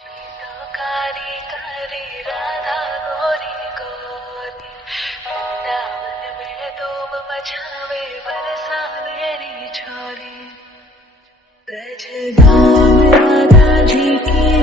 तो कारी कारी राधा गोरी गोरी, वृंदावन में धूम मचावे बरसा मेरी छोरी। ब्रज धाम राधा जी की